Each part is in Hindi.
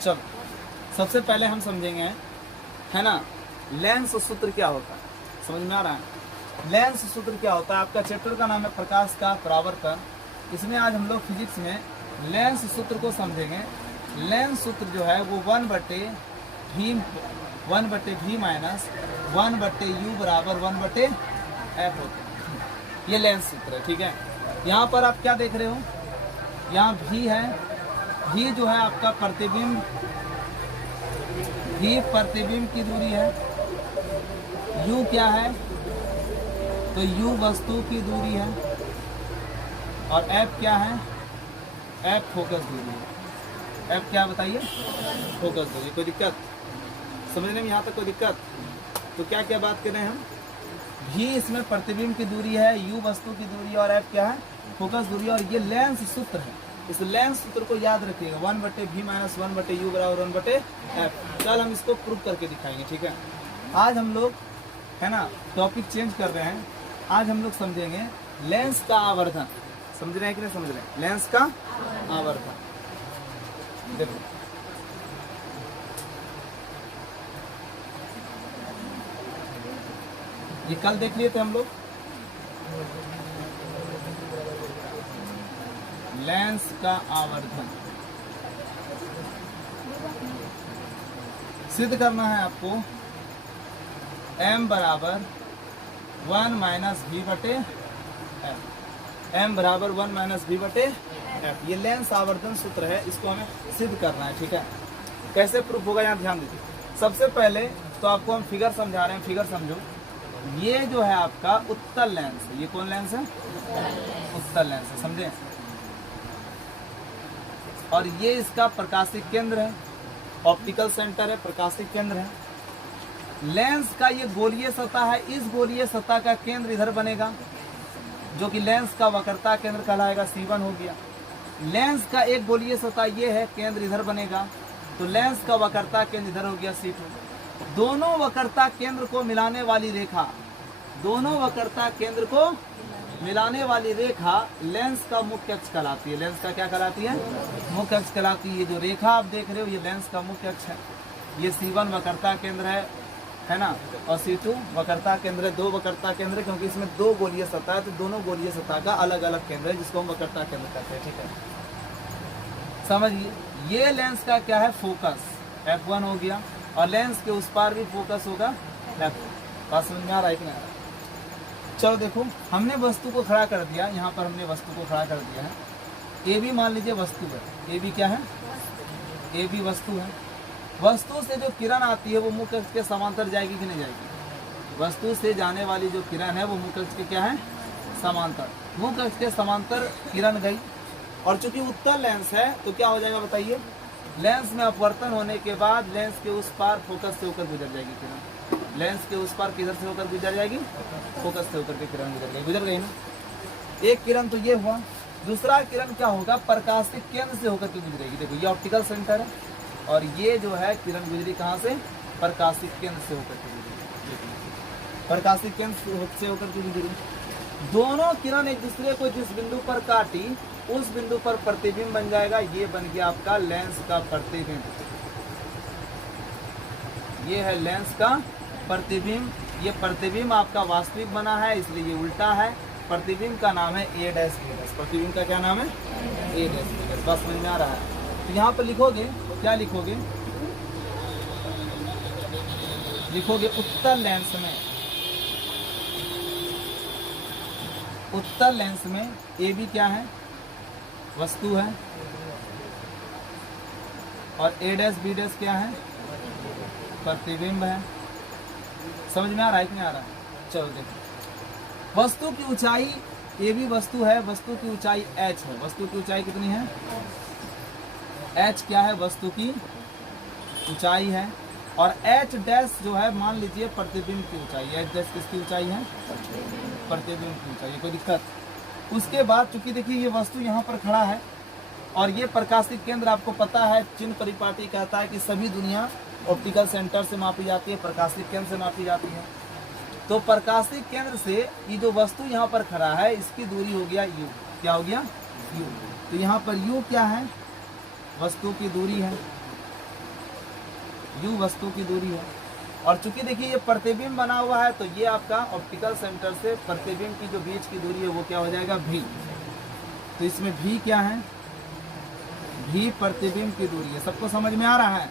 चलो सबसे पहले हम समझेंगे, है ना, लेंस सूत्र क्या होता है। समझ में आ रहा है? लेंस सूत्र क्या होता है? आपका चैप्टर का नाम है प्रकाश का परावर्तन। इसमें आज हम लोग फिजिक्स में लेंस सूत्र को समझेंगे। लेंस सूत्र जो है वो 1/v माइनस 1/u बराबर 1/f होता है। ये लेंस सूत्र है, ठीक है। यहाँ पर आप क्या देख रहे हो, यहाँ v है, v जो है आपका प्रतिबिंब, v प्रतिबिंब की दूरी है, u क्या है, तो u वस्तु की दूरी है, और f क्या है, f फोकस दूरी है। f क्या बताइए, फोकस दूरी। कोई दिक्कत समझने में यहाँ तक? कोई दिक्कत? तो क्या क्या बात कर रहे हैं हम? v इसमें प्रतिबिंब की दूरी है, u वस्तु की दूरी है, और f क्या है, फोकस दूरी है। और ये लेंस सूत्र है। इस लेंस सूत्र को याद रखिएगा, 1/v माइनस 1/u बराबर 1/f। कल हम इसको प्रूव करके दिखाएंगे, ठीक है। आज हम लोग, है ना, टॉपिक चेंज कर रहे हैं। आज हम लोग समझेंगे लेंस का आवर्धन। समझ रहे हैं कि नहीं समझ रहे हैं? लेंस का आवर्धन देखो, ये कल देख लिए थे हम लोग। लेंस का आवर्धन सिद्ध करना है आपको। m बराबर 1 माइनस v/f, m बराबर 1 माइनस v/f। ये लेंस आवर्धन सूत्र है, इसको हमें सिद्ध करना है, ठीक है। कैसे प्रूफ होगा यहाँ ध्यान दीजिए। सबसे पहले तो आपको हम फिगर समझा रहे हैं, फिगर समझो। ये जो है आपका उत्तल लेंस है। ये कौन लेंस है? उत्तल लेंस है, समझे। और ये इसका प्रकाशिक केंद्र है, ऑप्टिकल सेंटर है, प्रकाशिक केंद्र है। लेंस का ये गोलीय सतह है। इस गोलीय सतह का केंद्र इधर बनेगा, जो कि लेंस का वक्रता केंद्र कहलाएगा, C1 हो गया। लेंस का एक गोलीय सतह ये है, केंद्र इधर बनेगा, तो लेंस का वक्रता केंद्र इधर हो गया, C2। दोनों वक्रता केंद्र को मिलाने वाली रेखा, दोनों वक्रता केंद्र को मिलाने वाली रेखा लेंस का मुख्य अक्ष कहलाती है। लेंस का क्या कहलाती है? मुख्य अक्ष कहलाती है। ये जो रेखा आप देख रहे हो, ये लेंस का मुख्य अक्ष है। ये C1 वक्रता केंद्र है ना, और C2 वक्रता केंद्र है। दो वक्रता केंद्र है, क्योंकि इसमें दो गोलीय सतह है, तो दोनों गोलीय सतह का अलग अलग केंद्र है, जिसको हम वक्रता केंद्र कहते हैं, ठीक है। समझिए, ये लेंस का क्या है, फोकस F1 हो गया, और लेंस के उस पार भी फोकस होगा F। बात समझ में आ रहा है कि नहीं? चलो देखो, हमने वस्तु को खड़ा कर दिया। यहाँ पर हमने वस्तु को खड़ा कर दिया है। ए भी मान लीजिए वस्तु है। ए भी क्या है? ए भी वस्तु है। वस्तु से जो किरण आती है वो मुख्य अक्ष के समांतर जाएगी कि नहीं जाएगी? वस्तु से जाने वाली जो किरण है वो मुख्य अक्ष के क्या है? समांतर। मुख्य अक्ष के समांतर किरण गई, और चूंकि उत्तल लेंस है तो क्या हो जाएगा बताइए? लेंस में अपवर्तन होने के बाद लेंस के उस पार फोकस से होकर गुजर जाएगी किरण। लेंस के उस पार किधर से होकर गुजर जाएगी? फोकस से होकर के किरण गुजर गई ना। एक किरण तो ये हुआ। दूसरा किरण क्या होगा? प्रकाशिक केंद्र से होकर के गुजरेगी। देखो, ये ऑप्टिकल सेंटर है, और ये जो है किरण गुजरी कहाँ से? प्रकाशिक केंद्र से होकर के गुजरी। प्रकाशिक केंद्र से होकर के गुजरी। दोनों किरण एक दूसरे को जिस बिंदु पर काटी, उस बिंदु पर प्रतिबिंब बन जाएगा। ये बन गया आपका लेंस का प्रतिबिंब। ये है लेंस का प्रतिबिंब। ये प्रतिबिंब आपका वास्तविक बना है, इसलिए ये उल्टा है। प्रतिबिंब का नाम है A'। प्रतिबिंब का क्या नाम है? A'। बस समझ में आ रहा है? तो यहाँ पर लिखोगे, क्या लिखोगे? लिखोगे उत्तल लेंस में, उत्तल लेंस में ए भी क्या है? वस्तु है, और A', B' क्या है? प्रतिबिंब है। समझ में आ रहा है कि नहीं आ रहा है? चलो देखो, वस्तु की ऊंचाई, ये भी वस्तु है, वस्तु की ऊंचाई h है। वस्तु की ऊंचाई कितनी है? h क्या है? वस्तु की ऊंचाई है। और h' जो है, मान लीजिए प्रतिबिंब की ऊंचाई। h' किसकी ऊंचाई है? प्रतिबिंब की ऊंचाई। कोई दिक्कत? उसके बाद चूंकि देखिए ये वस्तु यहाँ पर खड़ा है, और ये प्रकाशिक केंद्र आपको पता है, चिन्ह परिपाटी कहता है कि सभी दुनिया ऑप्टिकल सेंटर से मापी जाती है, प्रकाशिक केंद्र से मापी जाती है। तो प्रकाशिक केंद्र से ये जो वस्तु यहाँ पर खड़ा है, इसकी दूरी हो गया u। क्या हो गया? u। तो यहाँ पर u क्या है? वस्तु की दूरी है। u वस्तु की दूरी है। और चूंकि देखिए ये प्रतिबिंब बना हुआ है तो ये आपका ऑप्टिकल सेंटर से प्रतिबिंब की जो बीच की दूरी है वो क्या हो जाएगा v। तो इसमें v क्या है, v प्रतिबिंब की दूरी है। सबको समझ में आ रहा है?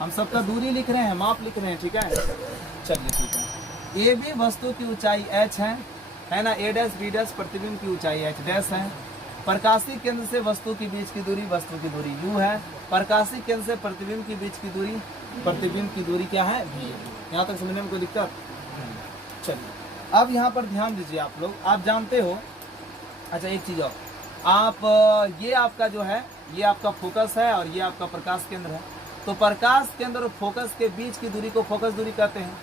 हम सबका दूरी लिख रहे हैं, माप लिख रहे हैं, ठीक है। चलिए ठीक है। ए बी वस्तु की ऊंचाई h है ना, a डैश b डैश प्रतिबिंब की ऊंचाई h डैश है। प्रकाशीय केंद्र से वस्तु के बीच की दूरी u है। प्रकाशीय केंद्र से प्रतिबिंब के बीच की दूरी, प्रतिबिंब की दूरी क्या है, v। यहाँ तक समझने में कोई दिक्कत? चलिए अब यहाँ पर ध्यान दीजिए आप लोग, आप जानते हो, अच्छा एक चीज और, आप ये आपका जो है ये आपका फोकस है और ये आपका प्रकाश केंद्र है। तो प्रकाश केंद्र और फोकस के बीच की दूरी को फोकस दूरी कहते हैं।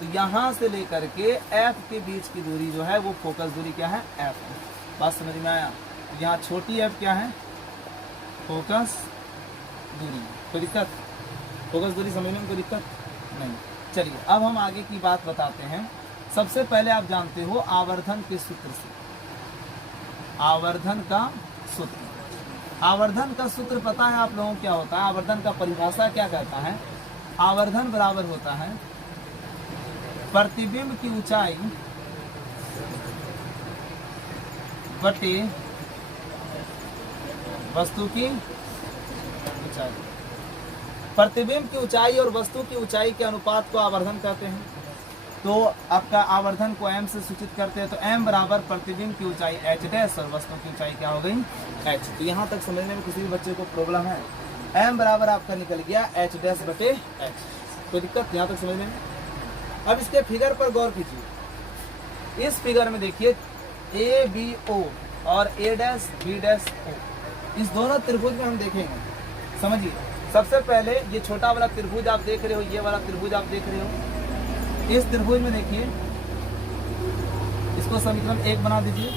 तो यहाँ से लेकर के f के बीच की दूरी जो है वो फोकस दूरी क्या है, f है। बात समझ में आया? यहाँ छोटी f क्या है, फोकस दूरी। कोई दिक्कत? फोकस दूरी समझने में कोई दिक्कत नहीं। चलिए अब हम आगे की बात बताते हैं। सबसे पहले आप जानते हो आवर्धन के सूत्र से, आवर्धन का सूत्र, आवर्धन का सूत्र पता है आप लोगों को क्या होता है? आवर्धन का परिभाषा क्या कहता है? आवर्धन बराबर होता है प्रतिबिंब की ऊंचाई बटे वस्तु की ऊंचाई। प्रतिबिंब की ऊंचाई और वस्तु की ऊंचाई के अनुपात को आवर्धन कहते हैं। तो आपका आवर्धन को m से सूचित करते हैं। तो m बराबर प्रतिबिंब की ऊंचाई h डैश और वस्तु की ऊंचाई क्या हो गई, h। तो यहाँ तक समझने में किसी भी बच्चे को प्रॉब्लम है? m बराबर आपका निकल गया h डैश बटे h। कोई दिक्कत यहाँ तक समझने में? अब इसके फिगर पर गौर कीजिए। इस फिगर में देखिए ए बी ओ और ए डैश बी डैश ओ, इस दोनों त्रिभुज में हम देखेंगे। समझिए, सबसे पहले ये छोटा वाला त्रिभुज आप देख रहे हो, ये वाला त्रिभुज आप देख रहे हो। इस त्रिभुज में देखिए, इसको समीकरण 1 बना दीजिए।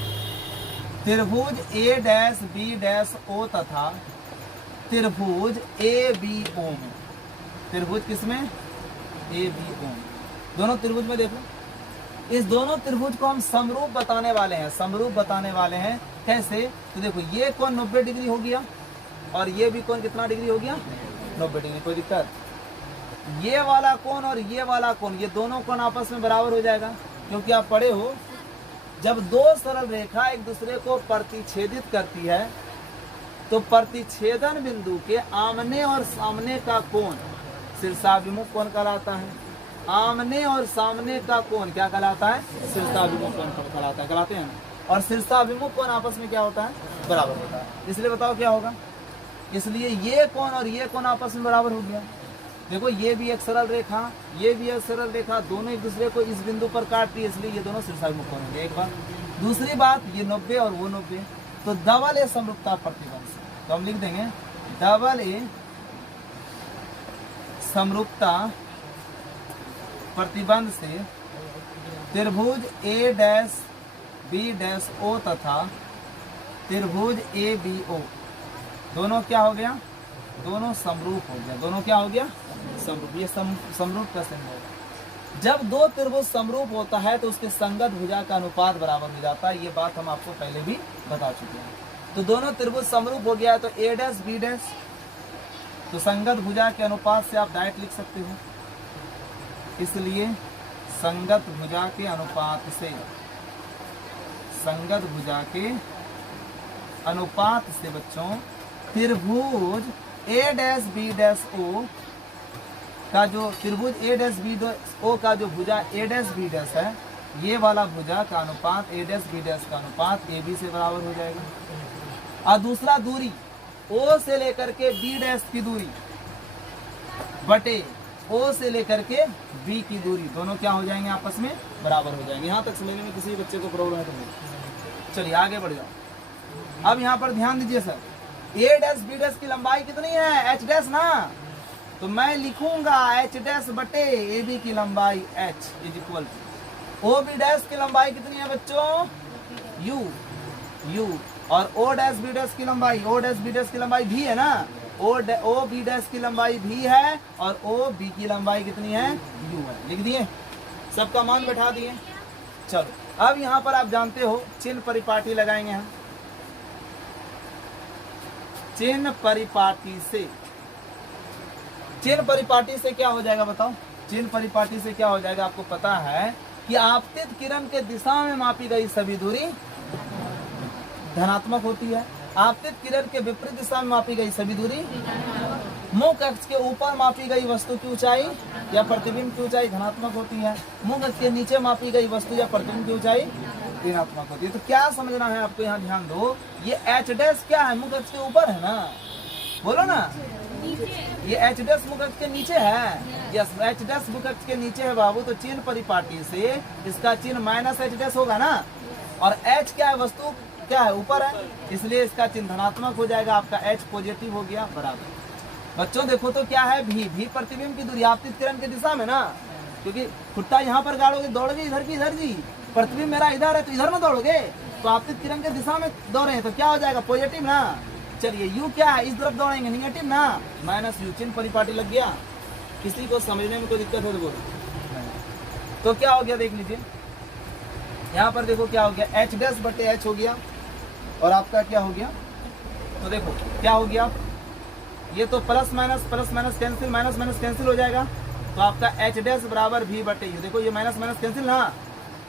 त्रिभुज ए डैश बी डैश ओ तथा त्रिभुज ए बी ओ में, त्रिभुज किसमें, ए बी ओ में, दोनों त्रिभुज में देखो। इस दोनों त्रिभुज को हम समरूप बताने वाले हैं, समरूप बताने वाले हैं। कैसे? तो देखो ये कोण 90 डिग्री हो गया और ये भी कोण कितना डिग्री हो गया, 90 डिग्री। कोई दिक्कत? ये वाला कोण और ये वाला कोण, ये दोनों कोण आपस में बराबर हो जाएगा, क्योंकि आप पढ़े हो जब दो सरल रेखा एक दूसरे को प्रतिच्छेदित करती है तो प्रतिच्छेदन बिंदु के आमने और सामने का कोण शीर्षाभिमुख कोण कहलाता है। आमने और सामने का कोण क्या कहलाता है, शीर्षाभिमुख कोण कहलाता है, कहलाते हैं ना। और शीर्षाभिमुख कोण आपस में क्या होता है, बराबर होता है। इसलिए बताओ क्या होगा, इसलिए ये कोण और ये कोण आपस में बराबर हो गया। देखो ये भी एक सरल रेखा, ये भी एक सरल रेखा, दोनों एक दूसरे को इस बिंदु पर काट रही है, इसलिए ये दोनों शीर्षाभिमुख कोण होंगे। एक बात। दूसरी बात, ये 90 और वो 90, तो डबल ए समरूपता प्रतिबंध से, तो हम लिख देंगे डबल ए समरूपता प्रतिबंध से त्रिभुज ए डैश बी डैश ओ तथा त्रिभुज ए बी ओ दोनों क्या हो गया, दोनों समरूप हो गया। दोनों क्या हो गया, समरूप। ये समरूप का सिंबल है। जब दो त्रिभुज समरूप होता है तो उसके संगत भुजा का अनुपात बराबर हो जाता है। ये बात हम आपको पहले भी बता चुके हैं। तो दोनों त्रिभुज समरूप हो गया है, तो ए डैश बी डैश, तो संगत भुजा के अनुपात से आप डायरेक्ट लिख सकते हो। इसलिए संगत भुजा के अनुपात से, संगत भुजा के अनुपात से बच्चों त्रिभुज ए डैश बी डैश ओ का जो त्रिभुज ए डैश बी डैश ओ का जो भुजा ए डैश बी डैश है, ये वाला भुजा का अनुपात ए डैश बी डैश का अनुपात ए बी से बराबर हो जाएगा। और दूसरा दूरी ओ से लेकर के बी डैश की दूरी बटे ओ से लेकर के बी की दूरी, दोनों क्या हो जाएंगे, आपस में बराबर हो जाएंगे। यहाँ तक समझने में किसी बच्चे को प्रॉब्लम है तो नहीं। चलिए आगे बढ़ जाओ। अब यहाँ पर ध्यान दीजिए सर, ए डैश बी डैश की लंबाई कितनी है, एच डैश ना, तो मैं लिखूंगा एच डैश बटे ए बी की लंबाई H is equal to O B dash की लंबाई कितनी है बच्चों, यू, यू, और ओ डैश बी डैश की लंबाई, ओ डैश बी डैश की लंबाई भी है ना, ओ बी डैश की लंबाई भी है और ओ बी की लंबाई कितनी है, यू है। लिख दिए, सबका मान बैठा दिए। चलो अब यहाँ पर आप जानते हो चिन्ह परिपाटी लगाएंगे हम। चिन्ह परिपाटी से चिन्ह परिपाटी से क्या हो जाएगा बताओ, चिन्ह परिपाटी से क्या हो जाएगा, आपको पता है कि आपतित किरण के दिशा में मापी गई सभी दूरी धनात्मक होती है, आपतित किरण के विपरीत दिशा में मापी गई सभी दूरी, मुख अक्ष के ऊपर मापी गई वस्तु की ऊंचाई या प्रतिबिंब की ऊंचाई धनात्मक होती है, मुख अक्ष के नीचे मापी गई वस्तु या प्रतिबिंब की ऊंचाई ऋणात्मक होती है। तो क्या समझना है आपको, यहाँ ध्यान दो, ये एच डैश क्या है, मुख अक्ष के ऊपर है ना, बोलो ना, ये एच डैश मुख अक्ष के नीचे है, यस एच डैश मुख अक्ष के नीचे है बाबू, तो चिन्ह परिपाटी से इसका चिन्ह माइनस एच डैश होगा ना, और एच क्या है, वस्तु क्या है, ऊपर है, इसलिए इसका चिन्ह धनात्मक हो जाएगा, आपका एच पॉजिटिव हो गया बराबर। बच्चों देखो तो क्या है, भी प्रतिबिंब की दूरी आपतित किरण की दिशा में ना, क्योंकि खुट्टा यहाँ पर गाड़ोगे दौड़ोगे इधर की इधर जी, प्रतिबिंब मेरा इधर है तो इधर में दौड़ोगे, तो आपतित किरण की दिशा में दौड़े हैं तो क्या हो जाएगा, पॉजिटिव ना। चलिए यू क्या है, इस तरफ दौड़ेंगे निगेटिव ना, माइनस यू, चिन्ह परिपाटी लग गया। किसी को समझने में कोई दिक्कत है तो बोलो। तो क्या हो गया देख लीजिए, यहाँ पर देखो क्या हो गया, एच डैश बटे एच हो गया, और आपका क्या हो गया, तो देखो क्या हो गया, ये तो plus minus cancel, minus minus cancel हो जाएगा, तो आपका एच डैश बराबर भी बटे यू, देखो ये माइनस माइनस कैंसिल ना,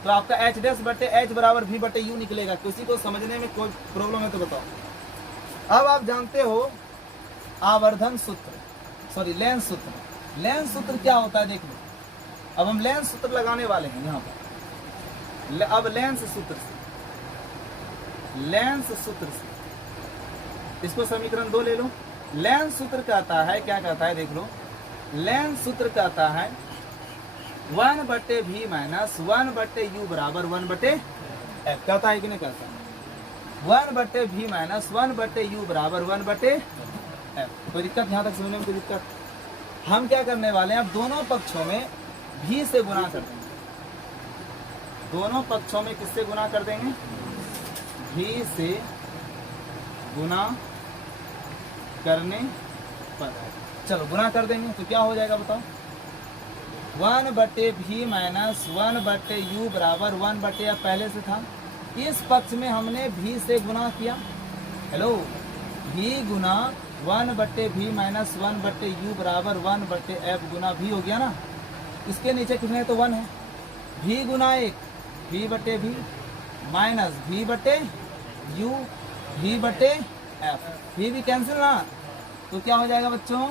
तो आपका एच डैश बटे एच बराबर भी बटे यू निकलेगा। किसी को समझने में कोई प्रॉब्लम है तो बताओ। अब आप जानते हो आवर्धन सूत्र, सॉरी लेंस सूत्र, लेंस सूत्र क्या होता है देख लो। अब हम लेंस सूत्र लगाने वाले हैं यहाँ पर, अब लेंस सूत्र से इसको समीकरण 2 ले लो। लेंस सूत्र कहता है, क्या कहता है देख लो, लेंस सूत्र कहता है 1 बटे भी माइनस 1 बटे यू बराबर 1 बटे एफ, कहता है कि नहीं कहता है, 1 बटे भी माइनस 1 बटे यू बराबर 1 बटे एफ। कोई दिक्कत यहाँ तक समझने में कोई दिक्कत? हम क्या करने वाले हैं, अब दोनों पक्षों में भी से गुना कर देंगे, दोनों पक्षों में किससे गुना कर देंगे, भी से गुना करने पर, चलो गुना कर देंगे तो क्या हो जाएगा बताओ, 1 बटे भी माइनस 1 बटे यू बराबर 1 बटे एफ पहले से था, इस पक्ष में हमने भी से गुना किया, हेलो भी गुना 1 बटे भी माइनस 1 बटे यू बराबर 1 बटे एफ गुना भी हो गया ना, इसके नीचे कितने तो 1 है, भी गुना 1 भी बटे भी माइनस भी बटे यू भी बटे एफ, भी कैंसिल ना, तो क्या हो जाएगा बच्चों,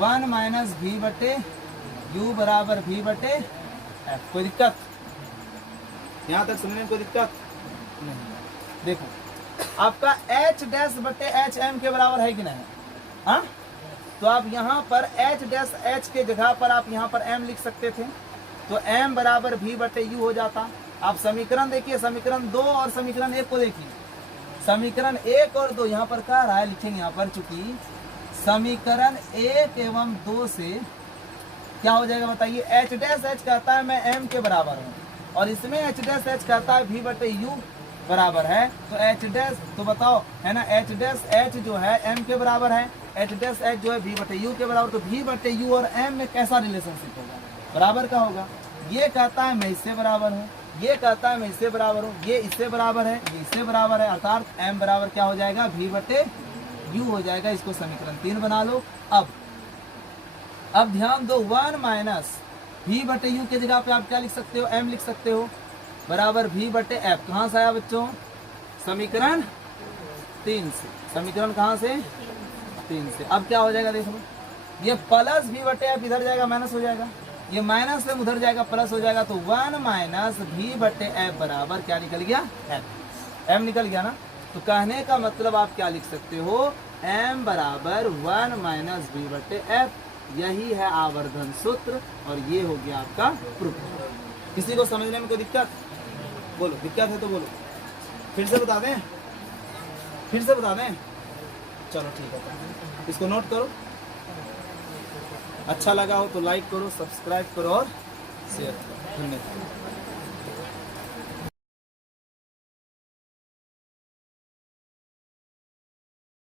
1 माइनस भी बटे यू बराबर भी बटे एफ। कोई दिक्कत यहाँ तक समझने में कोई दिक्कत नहीं? देखो आपका एच डैश बटे एच एम के बराबर है कि नहीं, हाँ, तो आप यहाँ पर एच डैश एच के जगह पर आप यहाँ पर एम लिख सकते थे, तो एम बराबर भी बटे यू हो जाता। आप समीकरण देखिए, समीकरण 2 और समीकरण 1 को देखिए, समीकरण 1 और 2 यहाँ पर कह रहा है, लिखेंगे यहाँ पर, चूंकि समीकरण 1 एवं 2 से क्या हो जाएगा बताइए, एच डैश एच कहता है मैं एम के बराबर हूँ, और इसमें एच डैश एच कहता है भी बटे यू बराबर है, तो एच डैश, तो बताओ है ना, एच डैश एच जो है एम के बराबर है, एच डैश एच जो है भी बटे यू के बराबर, तो भी बटे यू और एम में कैसा रिलेशनशिप होगा, बराबर का होगा। ये कहता है मैं इससे बराबर हूँ, ये कहता है मैं इससे बराबर हूँ, ये इससे बराबर है, ये इससे बराबर है, अर्थात m बराबर क्या हो जाएगा, v बटे u हो जाएगा। इसको समीकरण 3 बना लो। अब ध्यान दो, 1 माइनस v बटे u के जगह पे आप क्या लिख सकते हो, m लिख सकते हो, बराबर v बटे f। कहाँ से आया बच्चों, समीकरण 3 से, समीकरण कहाँ से, 3 से। अब क्या हो जाएगा देख लो, ये प्लस v बटे f इधर जाएगा माइनस हो जाएगा, ये माइनस से उधर जाएगा प्लस हो जाएगा, तो 1 माइनस भी बटे एफ बराबर क्या निकल गया, एम निकल गया ना। तो कहने का मतलब आप क्या लिख सकते हो, एम बराबर 1 माइनस भी बटे एफ, यही है आवर्धन सूत्र, और ये हो गया आपका प्रूफ। किसी को समझने में कोई दिक्कत, बोलो दिक्कत है तो बोलो, फिर से बता दें, फिर से बता दें, चलो ठीक है, इसको नोट करो। अच्छा लगा हो तो लाइक करो, सब्सक्राइब करो और शेयर करो। धन्यवाद।